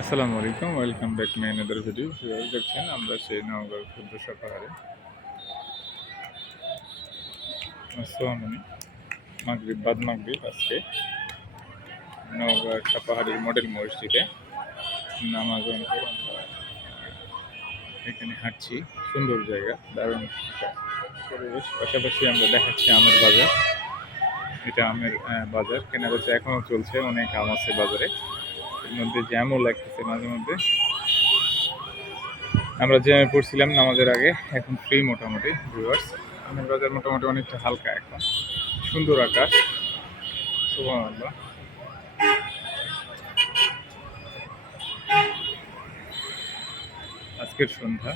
আসসালামু আলাইকুম, welcome back my another video দেখছেন, আমরা সেই নওগাঁর ক্ষুদ্র পাহাড়ে। সোহামনি মাগরিব, বাদ মাগরিব আজকে। নওগাঁ সাপাহাড়ির মডেল মসজিদে নামাজ এখানে হাঁটছি। সুন্দর জায়গা, দারুণ পরিবেশ। পাশাপাশি আমরা দেখাচ্ছি আমের বাজার। এটা আমের বাজার। কেনাবেচা এখনও চলছে, অনেক আম আছে বাজারে। মধ্যে জ্যামও লাগতেছে মাঝে মধ্যে। আমরা জ্যামে পড়ছিলাম নামাজের আগে, এখন ফ্রি মোটামুটি ভিউয়ার্স আমের বাজার মোটামুটি অনেকটা হালকা এখন। সুন্দর আকাশ। সুবহানাল্লাহ। আজকের সন্ধ্যা।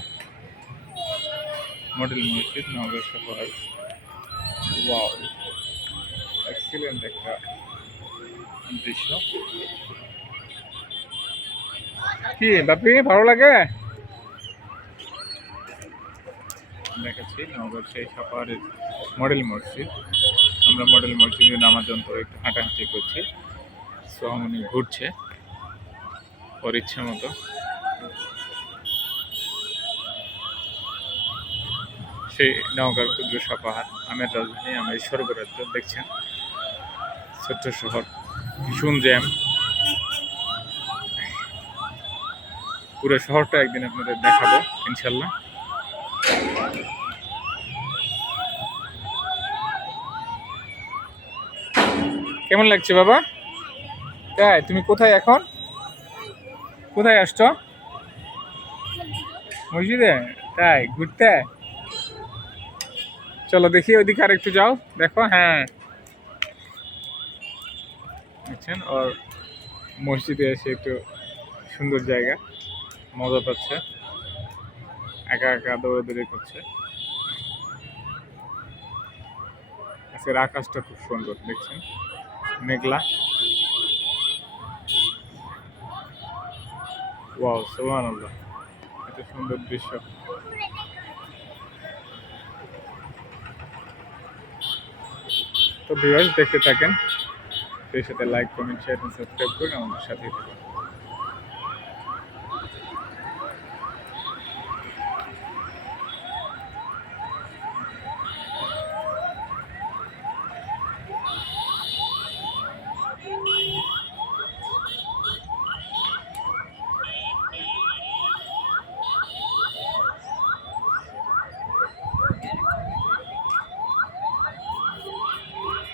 মডেল মসজিদ নগর শহর ওয়াও। এক্সিলেন্ট একটা দৃশ্য। কি, বাপি, ভালো লাগে? দেখাচ্ছি, নগর সেই সাপাহারের মডেল মসজিদ। আমরা মডেল মসজিদে নামার যন্ত্র একটু হাঁটাহাঁটি করছি। সোহামনি ঘুরছে, ওর ইচ্ছে মতো। সেই নওগাঁর ক্ষুদ্র সাপাহার আমের রাজধানী, আমের স্বর্গরাজ্য দেখছেন। ছোট্ট শহর, ভীষণ জ্যাম। পুরো শহরটা একদিন আপনাদের দেখাবো, ইনশাল্লাহ। কেমন লাগছে বাবা? তাই তুমি কোথায় এখন? কোথায় আসছো? মসজিদে? তাই ঘুরতে? চলো দেখি, ওইদিকে আর একটু যাও, দেখো হ্যাঁ। দেখছেন, ওর মসজিদে এসে একটু সুন্দর জায়গা। মজা পাচ্ছে। একা একা দৌড়াদৌড়ি করছে। আজকের আকাশটা খুব সুন্দর, দেখছেন? মেঘলা। ওয়াও, সুবহানাল্লাহ। এত সুন্দর দৃশ্য। তো ভিউয়ার্স দেখতে থাকেন, সেই সাথে লাইক কমেন্ট শেয়ার সাবস্ক্রাইব করে আমাদের সাথে থাকুন।